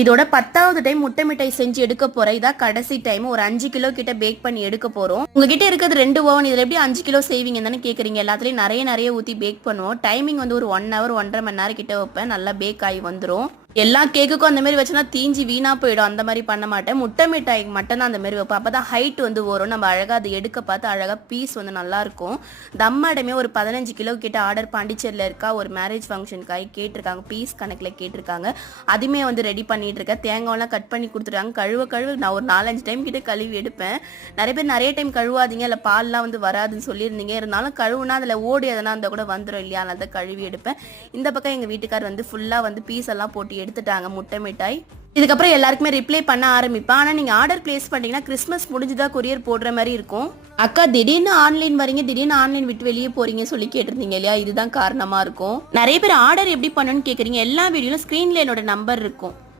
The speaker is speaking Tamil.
இதோட 10வது டைம் முட்டை மிட்டாய் செஞ்சு எடுக்க போறேன். இதான் கடைசி டைம். ஒரு 5 கிலோ கிட்ட பேக் பண்ணி எடுக்க போறோம். உங்ககிட்ட இருக்கிறது 2 ஓவன். இதுல எப்படி 5 கிலோ செய்வீங்கன்னு தானே கேக்குறீங்க. எல்லாத்துலயும் நிறைய ஊத்தி பேக் பண்ணுவோம். டைமிங் வந்து ஒரு 1 ஹவர் 1.5 மணி நேரம் கிட்ட வைப்பேன். நல்லா பேக் ஆகி வந்துடும். எல்லா கேக்குக்கும் அந்த மாதிரி வச்சுனா தீஞ்சி வீணா போயிடும். அந்த மாதிரி பண்ண மாட்டேன். முட்டை மிட்டாய்க்கு மட்டும் தான் அந்த மாதிரி வைப்பேன். அப்பதான் ஹைட் வந்து வரும். நம்ம அழகா அதை எடுக்க பார்த்து அழகா பீஸ் வந்து நல்லா இருக்கும். தம்மாடமே ஒரு 15 கிலோ கிட்ட ஆர்டர் பாண்டிச்சேரியில் இருக்கா. ஒரு மேரேஜ் ஃபங்க்ஷனுக்காக கேட்டிருக்காங்க. பீஸ் கணக்கில் கேட்டிருக்காங்க. அதுவுமே வந்து ரெடி பண்ணிட்டு இருக்கேன். தேங்காய்லாம் கட் பண்ணி கொடுத்துருக்காங்க. கழுவு நான் ஒரு 4-5 டைம் கிட்ட கழுவி எடுப்பேன். நிறைய பேர் நிறைய டைம் கழுவாதீங்க, இல்லை பால்லாம் வந்து வராதுன்னு சொல்லியிருந்தீங்க. இருந்தாலும் கழுவுனா அதில் ஓடி எதனா அந்த கூட வந்துடும் இல்லையா, அதனால தான் கழுவி எடுப்பேன். இந்த பக்கம் எங்கள் வீட்டுக்கார் வந்து ஃபுல்லாக வந்து பீஸ் எல்லாம் போட்டு எடுத்துட்டாங்க முட்டை மிட்டாய். இதுக்கப்புறம் எல்லாருக்குமே ரிப்ளை பண்ண ஆரம்பிப்பேன். ஆனால் நீங்கள் ஆர்டர் பிளேஸ் பண்ணிட்டீங்கன்னா கிறிஸ்மஸ் முடிஞ்சுதான் கொரியர் போடுற மாதிரி இருக்கும். அக்கா திடீர்னு ஆன்லைன் வரீங்க, திடீர்னு ஆன்லைன் விட்டு வெளியே போறீங்க சொல்லி கேட்டிருந்தீங்க இல்லையா, இதுதான் காரணமா இருக்கும். நிறைய பேர் ஆர்டர் எப்படி பண்ணணும்னு கேட்குறீங்க. எல்லா வீடியோலும் ஸ்க்ரீன்ல என்னோட நம்பர் இருக்கும்.